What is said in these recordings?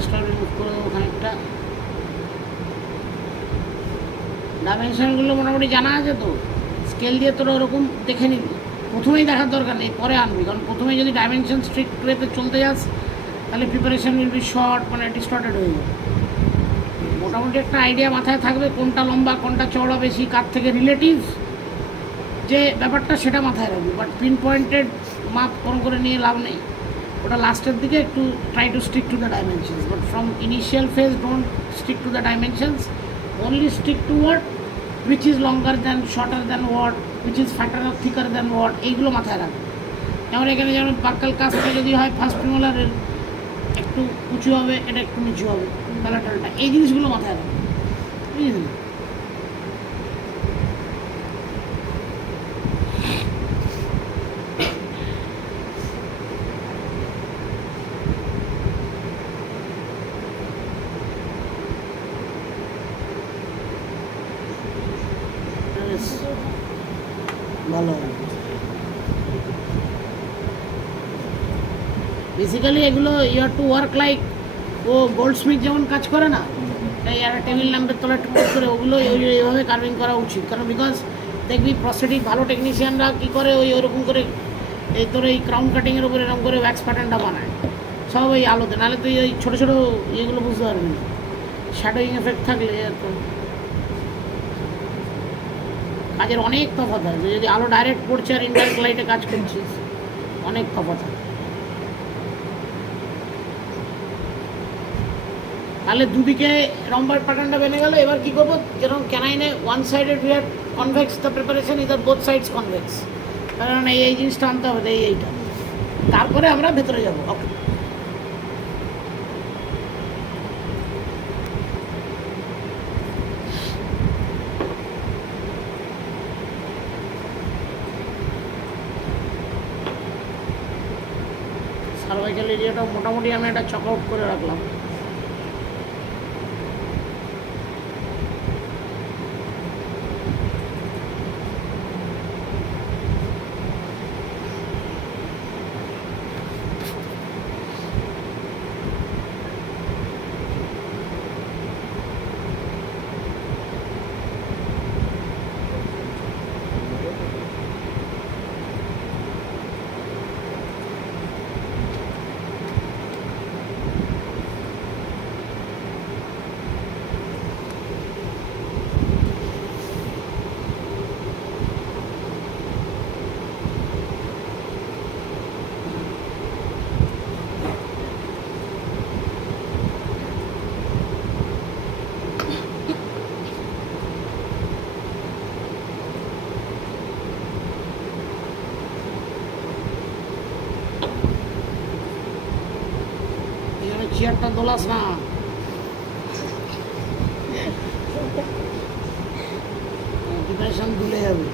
গ্লাসটা রিমুভ করে দেবো খানিকটা। ডাইমেনশনগুলো মোটামুটি জানা আছে তো, স্কেল দিয়ে তোরা ওরকম দেখে নিবি, প্রথমেই দেখার দরকার নেই, পরে আনবি, কারণ প্রথমেই যদি ডাইমেনশন স্ট্রিক্ট ওয়েতে চলতে যাস তাহলে প্রিপারেশন উইল বি শর্ট, মানে ডিস্টর্টেড হয়ে যাবে। মোটামুটি একটা আইডিয়া মাথায় থাকবে কোনটা লম্বা কোনটা চওড়া বেশি, কার থেকে রিলেটিভ যে ব্যাপারটা সেটা মাথায় রাখবি, বাট পিন পয়েন্টেড মাপ কোন করে নিয়ে লাভ নেই। ওটা লাস্টের দিকে একটু try to stick to the dimensions, but from initial phase don't stick to the dimensions, only stick to what which is longer than, shorter than what, which is fatter or thicker than what, এইগুলো মাথায় রাখবে। যেমন এখানে যেমন বাক্কাল কাজটা যদি হয় first প্রিমোলারের একটু উঁচু হবে, এটা একটু নিচু হবে, প্যালাটালটা, এই জিনিসগুলো মাথায় রাখবে, বুঝলি? ভালো বেসিক্যালি এগুলো you have to work like a goldsmith যেমন কাজ করে না, এই একটা টেবিল ল্যাম্পের তলায় টুক করে, ওগুলো এইভাবে কার্ভিং করা উচিত। কারণ বিকজ দেখবি প্রস্থেটিক ভালো টেকনিশিয়ানরা কী করে, ওরকম করে এই তোর এই ক্রাউন কাটিংয়ের উপরে এরকম করে ওয়্যাক্স প্যাটার্নটা বানায় সব ওই আলোতে, নাহলে তুই ওই ছোটো ছোটো ইয়েগুলো বুঝতে পারবি না, শ্যাডোয়িং এফেক্ট থাকলে এরকম কাজের অনেক তফাৎ হয়। যদি আলো ডাইরেক্ট পড়ছে আর ইনডাইরেক্ট লাইটে কাজ করছিস, অনেক তফাৎ হয়। তাহলে দুদিকে রম্বার প্যাটার্নটা বেনে গেল। এবার কী করবো, যেরকম ক্যানাইনে one sided we are convex the preparation either both sides convex, কারণ এই জিনিসটা আনতে হবে, এইটা তারপরে আমরা ভেতরে যাবো। ওকে, সার্ভাইকাল এরিয়াটা মোটামুটি আমি একটা চক আউট করে রাখলাম। চেয়ারটা দোলাস না, প্রিপারেশন ভুলে যাবে।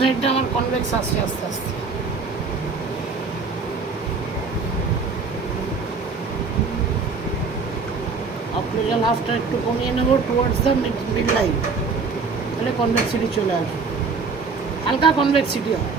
সাইডটা আমার কনভেক্স আসছে আস্তে আস্তে। অক্লুজাল হাফটা একটু কমিয়ে নেবো টুয়ার্ডস দ্য মিড লাইন, তাহলে কনভেক্সিটি চলে আসবে, হালকা কনভেক্সিটি হয়।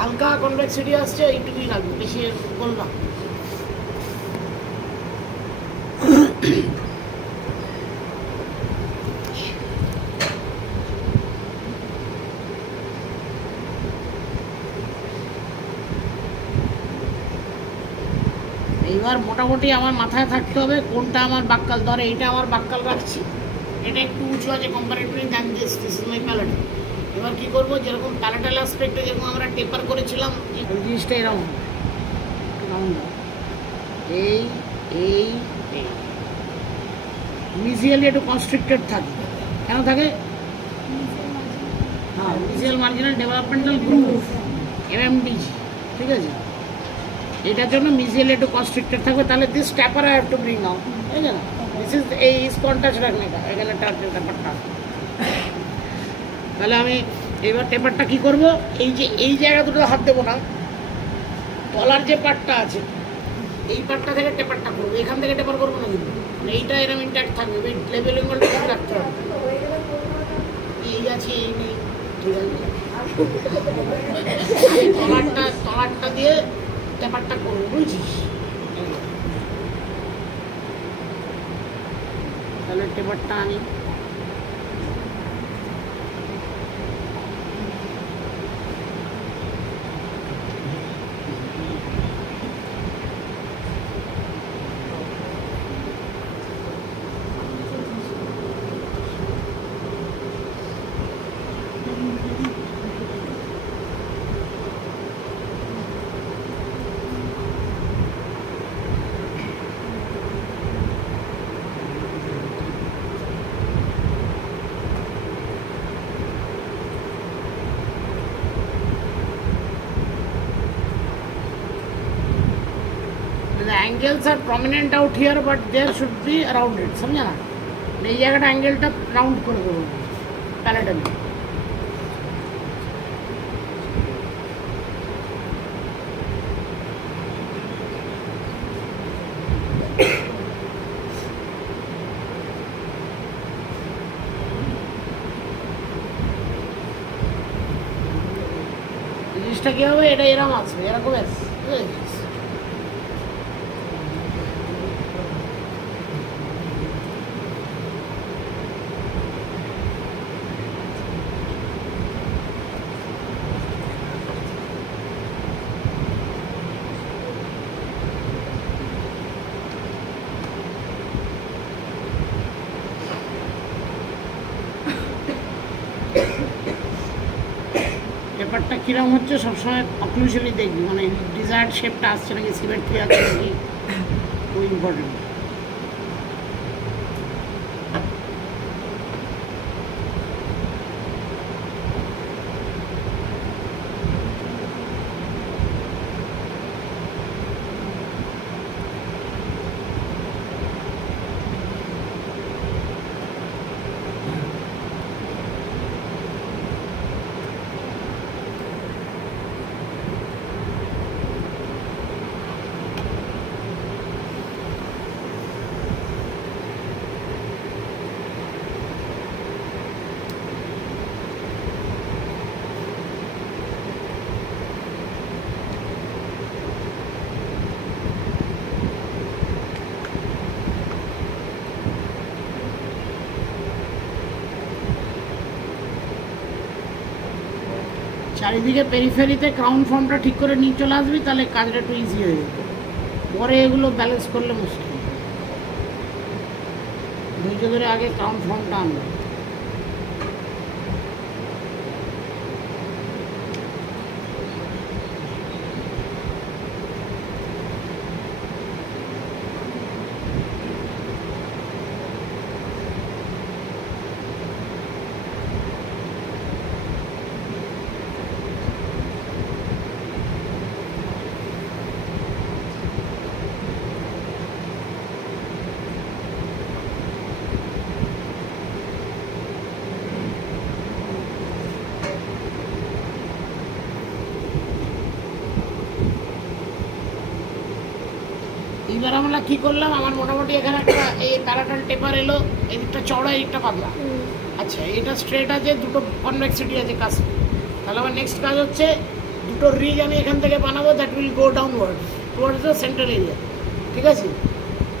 হালকা কনভেক্সিটি আসছে, এইটুকুই লাগবে, বেশি বললাম। এইবার মোটামুটি আমার মাথায় থাকতে হবে কোনটা আমার বাক্কাল ধরে। এইটা আমার বাক্কাল রাখছি, এটা একটু উঁচু আছে comparatively than this, this is my palate. এবার কি করবো, যেরকম প্যারাটাল অ্যাসপেক্টে যেরকম আমরা টেপার করেছিলাম, এই জিনিসটা এরকম রাউন্ড এই এই এই মিজিয়ালি একটু কনস্ট্রিক্টেড থাকে। কেন থাকে? হ্যাঁ, মিজিয়াল মার্জিনাল ডেভেলপমেন্টাল গ্রুপ, এমএমডিজি, ঠিক আছে। এটার জন্য মিজিয়ালি একটু কনস্ট্রিক্টেড থাকবে, তাহলে this taper I have to bring out, ঠিক আছে না? দিস ইজ এই ইসকন টাচ রাখনে কা, এখানে ট্যাপারটা। তাহলে আমি এবার টেপারটা কি করব, এই যে এই জায়গা দুটো হাত দেবো না, তলার যে পার্টটা আছে এই পার্টটা থেকে টেপারটা করবো, এখান থেকে টেপার করবো না কিন্তু, মানে এইটা এরকম ইন্ট্যাক্ট থাকবে, লেভেলিং ঠিক রাখতে হবে। এই আছে এই নেই, ঠিক আছে। তলারটা দিয়ে টেপারটা করবো, বুঝছিস? তাহলে টেপারটা আনি, the angles are prominent out here but there should be rounded, समझा ना? এই জায়গাটা অ্যাঙ্গেলটা রাউন্ড করে দেবো প্যারাটালি। জিনিসটা কি হবে, এটা এরকম আসবে, এরকম আসবে। পেপারটা কিরম হচ্ছে সবসময় অক্লুশনই দেখবি, মানে ডিজায়ার্ড শেপটা আসছে নাকি, সিমেট্রি আছে নাকি, খুব ইম্পর্টেন্ট। চারিদিকে পেরিফেরিতে ক্রাউন ফর্মটা ঠিক করে নিয়ে চলে আসবি, তাহলে কাজটা একটু ইজি হয়ে যাবে। পরে এগুলো ব্যালেন্স করলে মুশকিল, ধৈর্য ধরে আগে ক্রাউন ফর্মটা আনবে। এবার আমরা কি করলাম, আমার মোটামুটি এখানে একটা এই প্যারাটাল টেপার এলো, এদিকটা চওড়া এদিকটা পাতলা। আচ্ছা, এটা স্ট্রেট আছে, দুটো কনভেক্সিটি আছে কাজ। তাহলে আমার নেক্সট কাজ হচ্ছে দুটো রিজ আমি এখান থেকে বানাবো, that will go downward towards the central area, ঠিক আছে।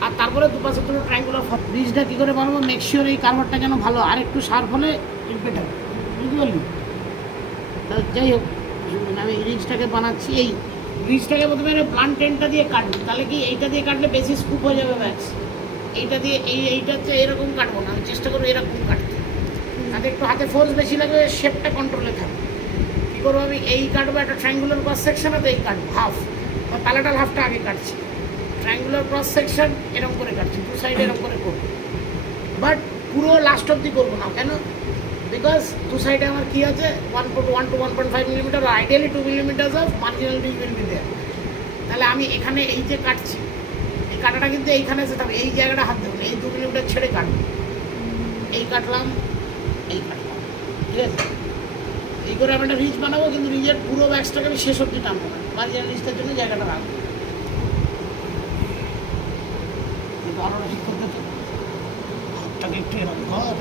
আর তারপরে দুপাশে দুটো ট্রায়াঙ্গুলার রিজটা কী করে বানাবো, মেক শিওর এই কার্ভারটা যেন ভালো আর একটু শার্প হলে বেটার, বুঝতে পারলি? তাহলে যাই হোক, আমি রিজটাকে বানাচ্ছি। এই রিজটাকে প্রথমে প্লান্ট টেনটা দিয়ে কাটবো, তাহলে কি এইটা দিয়ে কাটলে বেশি স্কুপ হয়ে যাবে ম্যাক্স। এইটা দিয়ে এইটা হচ্ছে এরকম কাটবো না, আমি চেষ্টা করবো এরকম কাটতে, তাতে একটু হাতে ফোর্স বেশি লাগবে, শেপটা কন্ট্রোলে থাকবে। কী করবো আমি, এই কাটবো একটা ট্রায়াঙ্গুলার ক্রস সেকশন, আছে এই কাটবো হাফ বা প্যালেটাল হাফটা আগে কাটছি, ট্রায়াঙ্গুলার ক্রস সেকশন এরকম করে কাটছি, দু সাইডে এরকম করে করবো। বাট পুরো লাস্ট অব্দি করবো না, কেন? বিকজ দু সাইডে আমার কী আছে, 1 to 1.5 millimetre, ideally 2 millimetres of marginal ridge will be there. তাহলে আমি এখানে এই যে কাটছি, এই কাটাটা কিন্তু এইখানে এসে থাকবে, এই জায়গাটা হাত দেবো না, এই 2 মিলিমিটার ছেড়ে কাটবো, এই কাটলাম, এই কাটলাম, ঠিক আছে? এই করে আমি একটা রিজ বানাবো, কিন্তু রিজের পুরো ব্যাক্সটাকে আমি শেষ অব্দি টানবো না, মার্জিনাল রিজটার জন্য জায়গাটা রাখবো। কিন্তু আরো ঠিক করতে তো হাতটাকে একটু এরকম কর,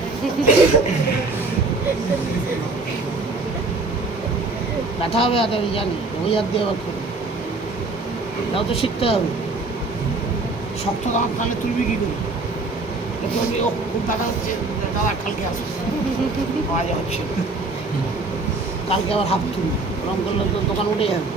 ব্যথা হবে হাতে, আমি জানি, ওই হাত দিয়ে আবার করবো, এটাও তো শিখতে হবে। শক্ত আমার কালে তুলবি কী করি, তুলবি, ও খুব ব্যথা হচ্ছে, দাদা কালকে আসো, পাওয়া যাচ্ছে, কালকে আবার হাত তুলবি, রং করলে তো দোকান উঠে যাবে।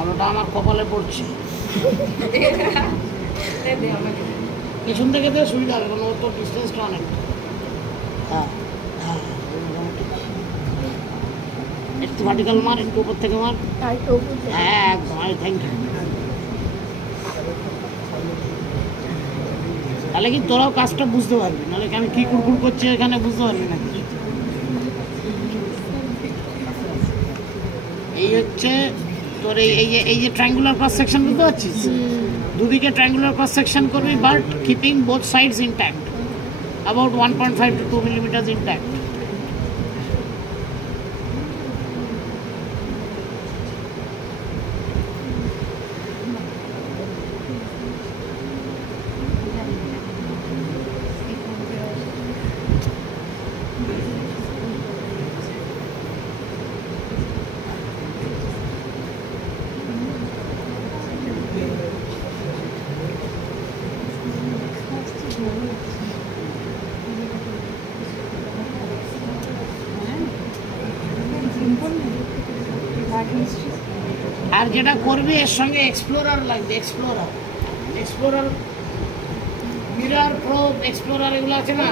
আলোটা আমার কপালে পড়ছে, পেছন থেকে তো সুবিধা হবে, কারণ ওর তো ডিস্টেন্সটা অনেক। হ্যাঁ হ্যাঁ, একটু ভার্টিক্যাল মার, একটু উপর থেকে মার, হ্যাঁ একদম, থ্যাংক ইউ। তাহলে কি তোরাও কাজটা বুঝতে পারবি, নাহলে আমি কী কুড়কুড় করছি এখানে বুঝতে পারবি না কিছু। এই হচ্ছে তোর এই যে ট্রায়াঙ্গুলার ক্রস সেকশন, বুঝতে পারছিস? দুদিকে ট্রায়াঙ্গুলার ক্রস সেকশন করবি, but keeping both sides intact, about 1.5 to 2 millimetres intact. আর যেটা করবে এর সঙ্গে এক্সপ্লোরার লাগবে, এক্সপ্লোরার মিরার প্রোব এক্সপ্লোরার এগুলো আছে না,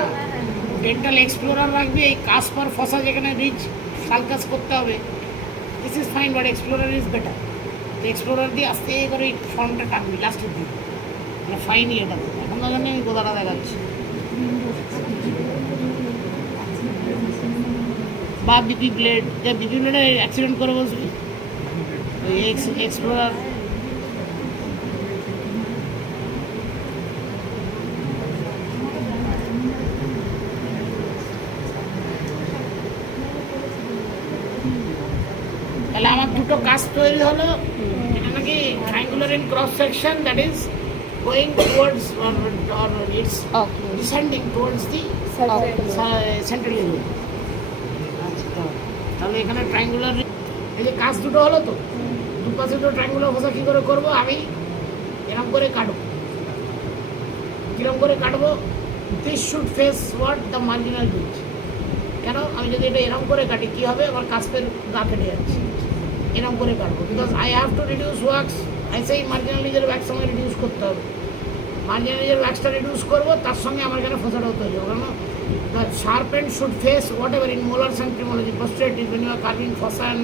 ডেন্টাল এক্সপ্লোরার রাখবে। এই কাসপার ফসা যেখানে রিচ সালকাস করতে হবে, this is fine, but explorer is better. তো এক্সপ্লোরার দিয়ে আস্তে করে এই ফর্মটা টানবি লাস্টের দিকে, মানে ফাইনই এটা। এখন তো জানি আমি গোদাটা দেখাচ্ছি, বা বিপি ব্লেড, বিপি ব্লেডে অ্যাক্সিডেন্ট করে বসবি, ওই এক্সপ্লোরার তাহলে আমার দুটো কাজ তৈরি হলো। এটা নাকি triangular in cross section, that is going towards or it's descending towards the central area। তাহলে এখানে ট্রায়াঙ্গুলার, এই যে কাজ দুটো হলো, তো দুপাশে দুটো ট্রায়াঙ্গুলার ভাষা কী করে করবো, আমি এরকম করে কাটবো। কীরকম করে কাটবো, this should face what the marginal ridge. কেন, আমি যদি এটা এরকম করে কাটি কী হবে, আমার কাস্পের গা ফেটে যাচ্ছে, এরকম করে কাটবো, because I have to reduce wax. I সেই মার্জিনাল রিজের ওয়াক্স আমাকে রিডিউস করতে হবে, মার্জিনাল রিজের ওয়াক্সটা রিডিউস করবো, তার সঙ্গে আমার এখানে ফোসাটাও তৈরি হবে। কারণ the sharp end should face whatever in molars and premolars, posterior teeth, when you are carving fossa and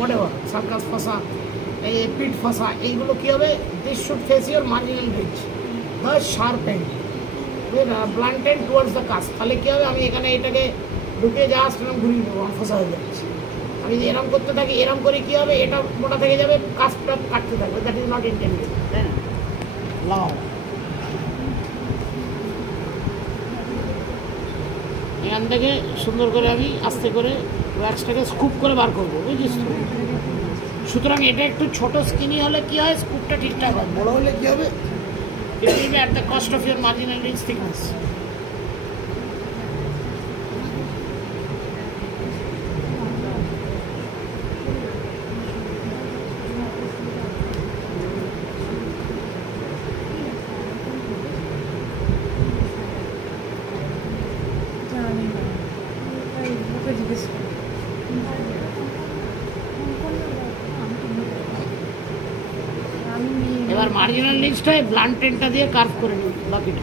whatever, sulcus fossa, pit fossa, এইগুলো কী হবে, this should face your marginal ridge, the sharp end, with blunt end towards the cusp। তাহলে কী হবে, আমি এখানে এটাকে ঢুকে just এরকম ঘুরিয়ে দেবো, আমার ফোসা হয়ে যাচ্ছে। আমি যে এরম করতে থাকি, এরম করে কী হবে, এটা মোটা থেকে যাবে, কাস্পটা কাটতে থাকবে, দ্যাট ইজ নট ইন্টেন্ডেড, তাই না? লাও এখান থেকে সুন্দর করে আমি আস্তে করে ওয়্যাক্সটাকে স্কুপ করে বার করবো, বুঝিস তো? সুতরাং এটা একটু ছোট স্কিনি হলে কী হয়, স্কুপটা ঠিকঠাক হয়। বড়ো হলে কী হবে, it will be at the cost of your marginal ridge thickness. এবার মার্জিনাল লিস্টটায় ব্লান্টেনটা দিয়ে কার্ভ করে নিই বাকিটা।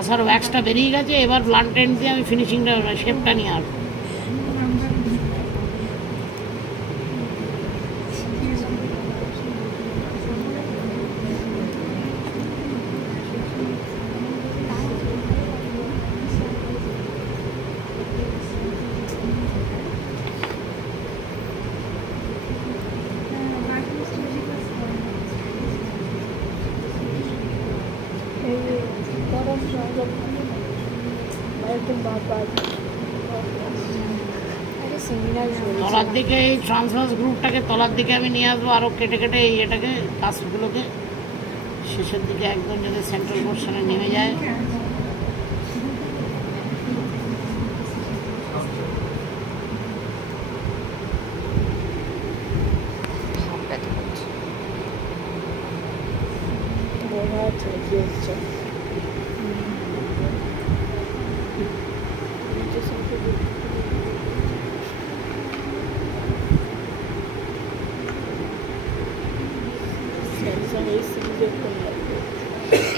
আসার ওয়্যাক্সটা বেরিয়ে গেছে, এবার ব্লান্টেন দিয়ে আমি ফিনিশিংটা শেপটা নিয়ে আসবো। তলার দিকে এই ট্রান্সভার্স গ্রুপটাকে তলার দিকে আমি নিয়ে আসবো, আরও কেটে কেটে এই এটাকে কাজগুলোকে শেষের দিকে একদম যদি সেন্ট্রাল পোর্শনে নেমে যায়।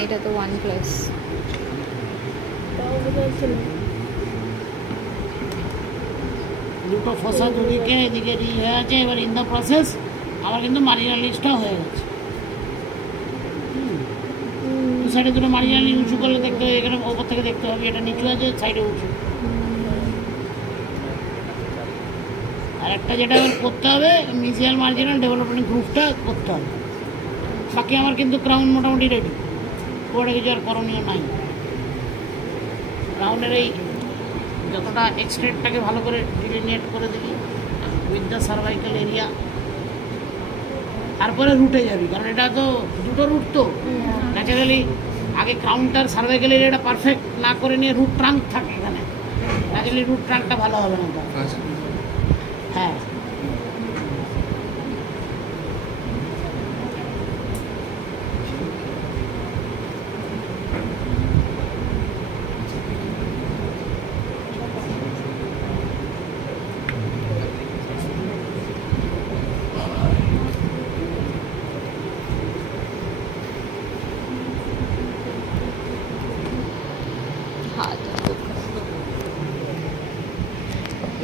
এটা তো OnePlus। দুটো ফসা দুদিকে এদিকে হয়ে আছে। এবার ইন দ্য প্রসেস আমার কিন্তু মার্জিনাল লিস্টটাও হয়ে গেছে। সাইডে দুটো মার্জিনালি উঁচু করলে দেখতে হবে, এখানে ওপর থেকে দেখতে হবে এটা নিচু আছে, সাইডে উঁচু। আর একটা যেটা এবার করতে হবে, মিউজিয়াল মার্জিনাল ডেভেলপমেন্ট গ্রুপটা করতে হবে। বাকি আমার কিন্তু ক্রাউন মোটামুটি রেডি, ওটা কিছু আর করণীয় নাই। ক্রাউনের এই যতটা এক্সটেন্টটাকে ভালো করে ডিলিনিয়েট করে দিবি উইথ দ্য সার্ভাইকাল এরিয়া, তারপরে রুটে যাবি, কারণ এটা তো দুটো রুট তো ন্যাচারালি। আগে ক্রাউনটার সার্ভাইকাল এরিয়াটা পারফেক্ট না করে নিয়ে রুট ট্রাঙ্ক থাকে এখানে, ন্যাচারালি রুট ট্রাঙ্কটা ভালো হবে না। হ্যাঁ,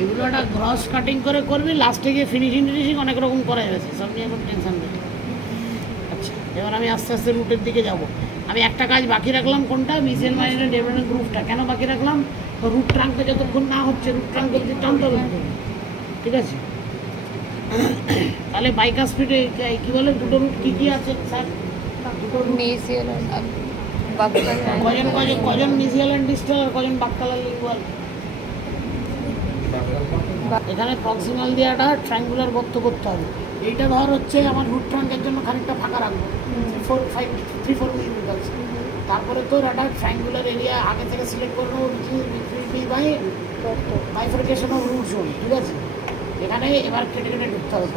এগুলো একটা গ্রস কাটিং করে করবি, লাস্টে গিয়ে ফিনিশিং টিনিশিং অনেক রকম করা যাবে, সব নিয়ে কোনো টেনশন নেই। আচ্ছা, এবার আমি আস্তে আস্তে রুটের দিকে যাব। আমি একটা কাজ বাকি রাখলাম, কোনটা? মিউজিয়াল মার্জিনাল ডেভেলপমেন্ট গ্রুপটা। কেন বাকি রাখলাম? তো রুট ট্রাঙ্কটা যতক্ষণ না হচ্ছে, রুট ট্রাঙ্ক করতে টানতে হবে, ঠিক আছে? তাহলে বাইকার স্পিডে কী বলে দুটো রুট কী কী আছে স্যার? মিউজিয়াল কজন মিউজিয়াল অ্যান্ড ডিস্টাল আর কজন বাক্কালা লিঙ্গুয়াল? এখানে প্রক্সিমাল দিয়ে একটা ট্রায়াঙ্গুলার গর্ত করতে হবে। এইটা ধর হচ্ছে আমার রুট ট্রাঙ্কের জন্য খানিকটা ফাঁকা রাখবো, 3-4 মিলিমিটার। তারপরে তোর একটা ট্রায়াঙ্গুলার এরিয়া আগে থেকে সিলেক্ট করবো by bifurcation of root zone, ঠিক আছে? এখানে এবার কেটে কেটে ঢুকতে হবে।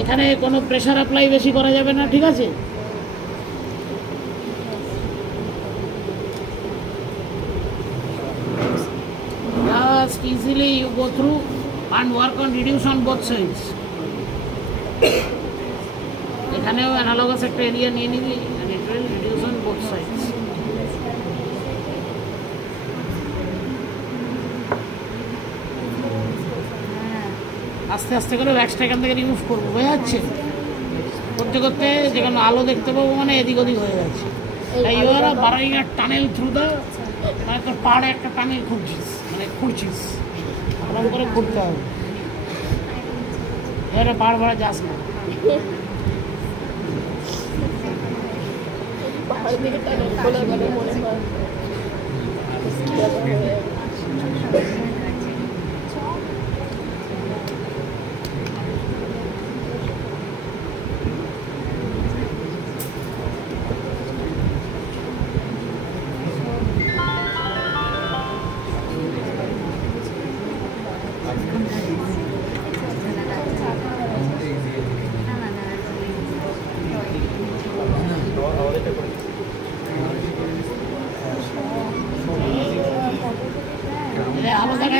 এখানে কোনো প্রেশার অ্যাপ্লাই বেশি করা যাবে না, ঠিক আছে? Just easily you go through and work on reduce on both sides. এখানেও অ্যানালগাস একটা এরিয়া নিয়ে নিবি and it will reduce on both sides. আস্তে আস্তে করে ব্যাক্সটা এখান থেকে রিমুভ করবো, বোঝা যাচ্ছে? করতে করতে যেখানে আলো দেখতে পাবো মানে এদিক ওদিক হয়ে যাচ্ছে। তাই ওরা বারাইং আর টানেল থ্রু দ্য, মানে তোর পাহাড়ে একটা টানেল খুঁড়ছিস ওরকম করে ঘুরতে হবে। এবারে পাহাড় ভাড়া যাস না, পাহাড় থেকে টানেল খোলা গেলে মনে হয়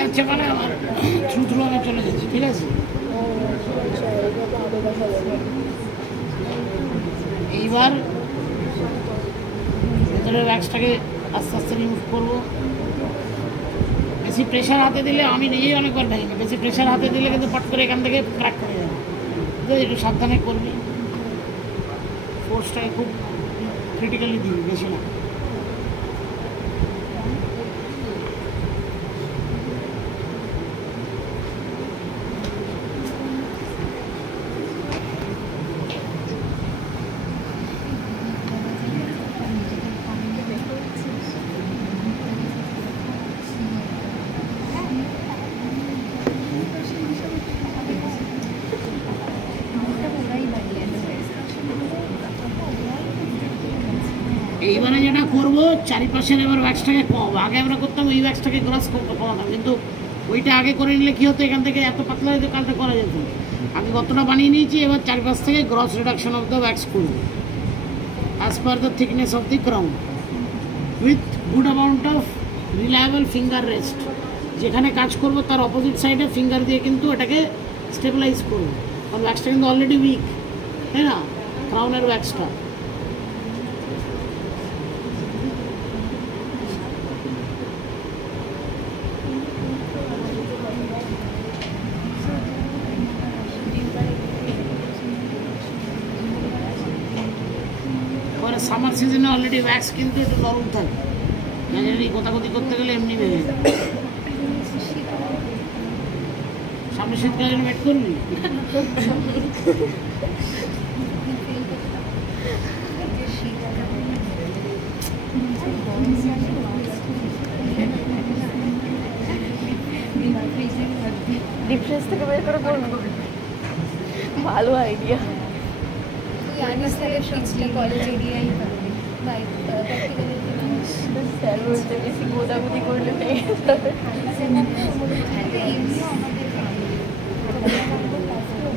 যাচ্ছে মানে আমার থ্রু আমি চলে যাচ্ছি, ঠিক আছে? এইবার ভেতরের ওয়্যাক্সটাকে আস্তে আস্তে রিমুভ করবো। বেশি প্রেশার হাতে দিলে, আমি নিজেই অনেকবার ভেঙে, বেশি প্রেশার হাতে দিলে কিন্তু পট করে এখান থেকে ক্র্যাক করে যাবে। তো একটু সাবধানে করবি, ফোর্সটাকে খুব ক্রিটিক্যালি দিবি, বেশি না। এইবারে যেটা করবো, চারিপাশের এবার ওয়্যাক্সটাকে কম, আগে আমরা করতাম ওই ওয়্যাক্সটাকে গ্রস কমাতাম, কিন্তু ওইটা আগে করে নিলে কী হতো, এখান থেকে এত পাতলা হয়তো কালটা করা যেত। আগে কতটা বানিয়ে নিয়েছি, এবার চারিপাশ থেকে gross reduction of the wax করবো as per the thickness of the crown with good amount of reliable finger rest. যেখানে কাজ করবো তার অপোজিট সাইডে ফিঙ্গার দিয়ে কিন্তু এটাকে স্টেবিলাইজ করবো, কারণ ওয়্যাক্সটা কিন্তু অলরেডি উইক, তাই না, ক্রাউনের ওয়্যাক্সটা। সামার সিজনে অলরেডি ওয়্যাক্স কিন্তু একটু নরম থাকে, যদি গোতাগতি করতে গেলে এমনি ভেঙে যায়। সামনে শীতকালে ওয়েট করবি। ডিফারেন্স থেকে বের করে করবো, ভালো আইডিয়া। কলেজ এরিয়াই পাবে, স্যার বলতে বেশি গোদাগুদি করলে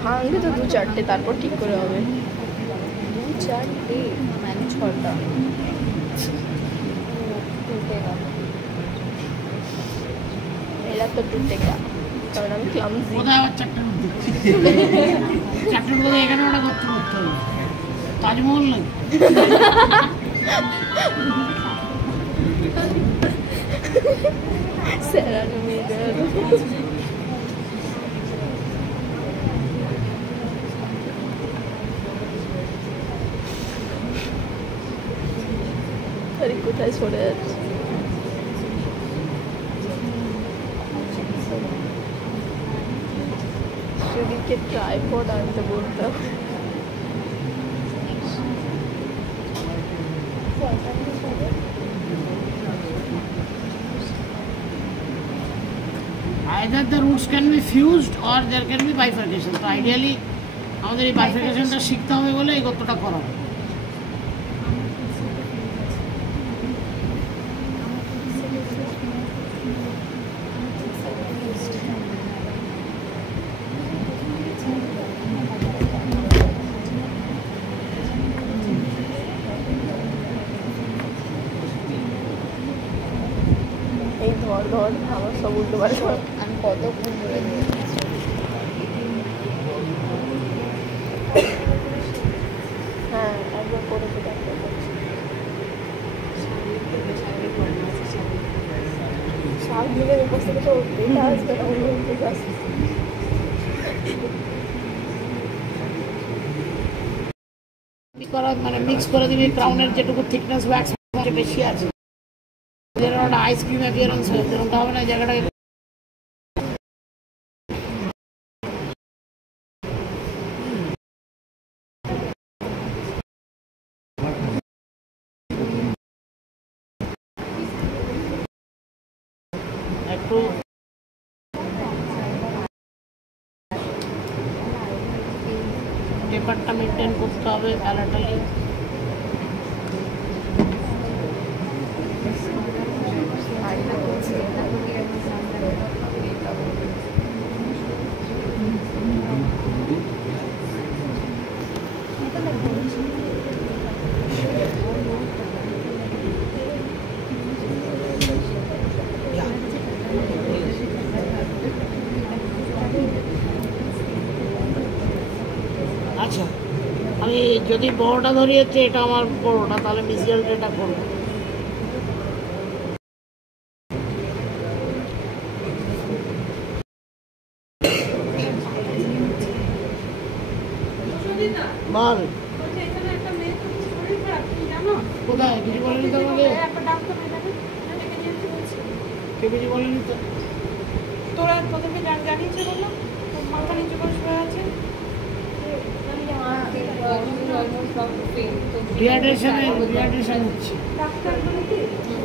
ভাঙবে তো 2-4টে, তারপর ঠিক করে হবে। 2-4টে মানে 6টা। এরা তো টুটেগা, কারণ আমি ক্লামজি। কোথায় আবার চারটার মধ্যে, চারটার মধ্যে এখানে ওটা করতে করতে হবে, তাজমহল নাকি? স্যার আর মেয়েদের আরে কোথায় সরে যাচ্ছে? সুদীপকে ট্রাইপড আনতে বলতাম। Either the roots can be fused or there can be bifurcation. তো আইডিয়ালি আমাদের এই বাইফিকেশনটা শিখতে হবে বলে এই গল্পটা করা। এই ধর ধর আমার সব উল্টো পাল্টা। আমি কতক্ষণ ধরে হ্যাঁ একবার করেছি, ডাক্তার শাক দিলে উপর থেকে তো এটা আসবে না, অন্য থেকে আসবে। করা মানে মিক্স করে দিবি, ক্রাউনের যেটুকু থিকনেস ওয়্যাক্স বেশি আছে, যেরকম আইসক্রিম অ্যাপিয়ারেন্স হয় সেরকমটা হবে না জায়গাটা। একটু টেপারটা মেনটেন করতে হবে প্যারাটালি। যদি বড়টা ধরি হচ্ছে এটা আমার বড়টা, তাহলে মিসিয়ালটা এটা করবো। বল কোথায় কিছু বলেনি তো আমাকে, কে কিছু বলেনি তো। তোরা তোদেরকে জানিয়েছে বললো মাথা নিচু করে শুয়ে আছে। ডিহাইড্রেশন হচ্ছে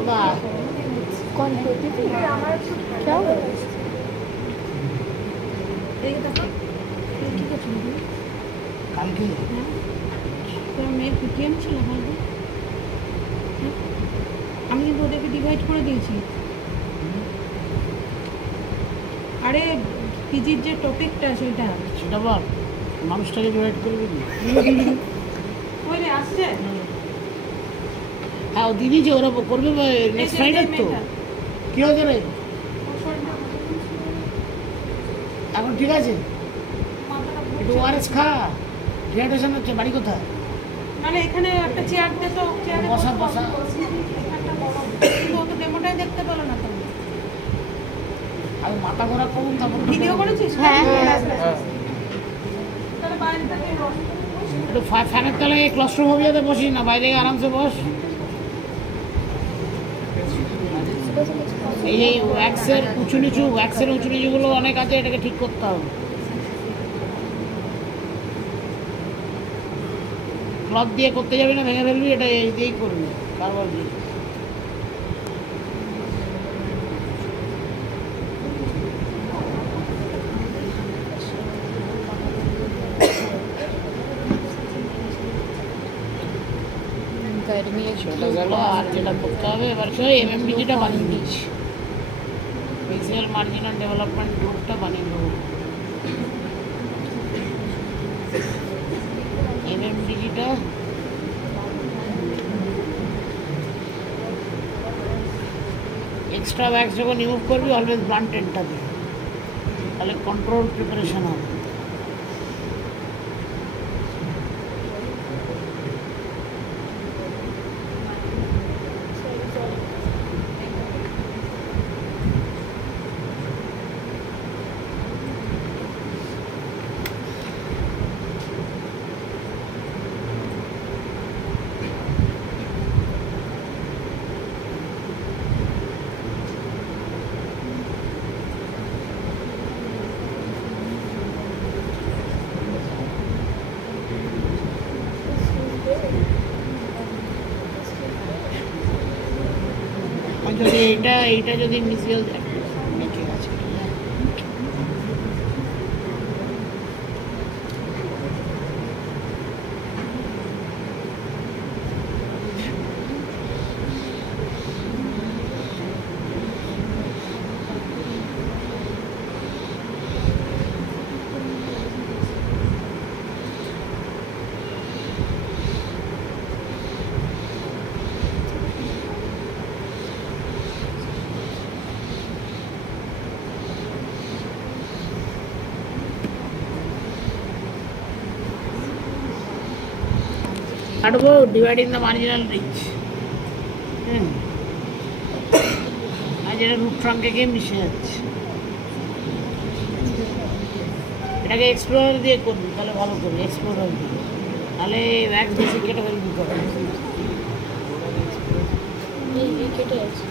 বা कौन होती थी क्या हुआ কালকে তোর মেয়ের পিটিএম ছিল কালকে? আমি কিন্তু ওদেরকে ডিভাইড করে দিয়েছি। আরে পিজির যে টপিকটা সেটা সেটা বল, মানুষটাকে ডিভাইড করবি না। ওই রে আসছে হ্যাঁ ও দিদি যে ওরা করবে নেক্সট ফ্রাইডে তো। কি হয়েছে রে এখন ঠিক আছে? একটু ওআরএস খা, ডিহাইড্রেশন হচ্ছে। বাড়ি কোথায়? নাহলে এখানে একটা চেয়ার দে তো, চেয়ারে বসা বসা। কিন্তু ও তো ডেমোটাই দেখতে পেলো না তো। আর মাথা ঘোরা করুন তারপর ভিডিও করেছিস? হ্যাঁ, তাহলে বাইরে থেকে একটু ফ্যানের তলায় ক্লস্ট্রোফোবিয়াতে বসিস না, বাইরে গিয়ে আরামসে বস। এই ওয়্যাক্সের উঁচু নিচুগুলো অনেক আছে, এটাকে ঠিক করতে হবে। ক্লথ দিয়ে করতে যাবি না, ভেঙে ফেলবি, এটা এই দিয়েই করবি কারবার দিয়ে। गर्मी है সেটা গেল। আর যেটা করতে হবে এবার সে এমএমডিজিটা বানিয়ে দিয়েছি, ফেসিয়াল মার্জিনাল ডেভেলপমেন্ট গ্রুপটা বানিয়ে দেবো। এমএমডিজিটা এক্সট্রা ওয়্যাক্স যখন রিমুভ করবি অলওয়েজ ব্লান্ট এন্ডটা দিবি, তাহলে কন্ট্রোল প্রিপারেশন হবে। যদি এইটা যদি মিসিয়াল মেখে আছে, কাটবো ডিভাইডিং দ্য মার্জিনাল রিচ। আর যেটা রুট ট্রাঙ্কে গিয়ে মিশে যাচ্ছে, এটাকে এক্সপ্লোরার দিয়ে করবি তাহলে ভালো করবি, এক্সপ্লোরার দিয়ে, তাহলে ওয়্যাক্স বেশি কেটে ফেলবি করে। ये केटे আছে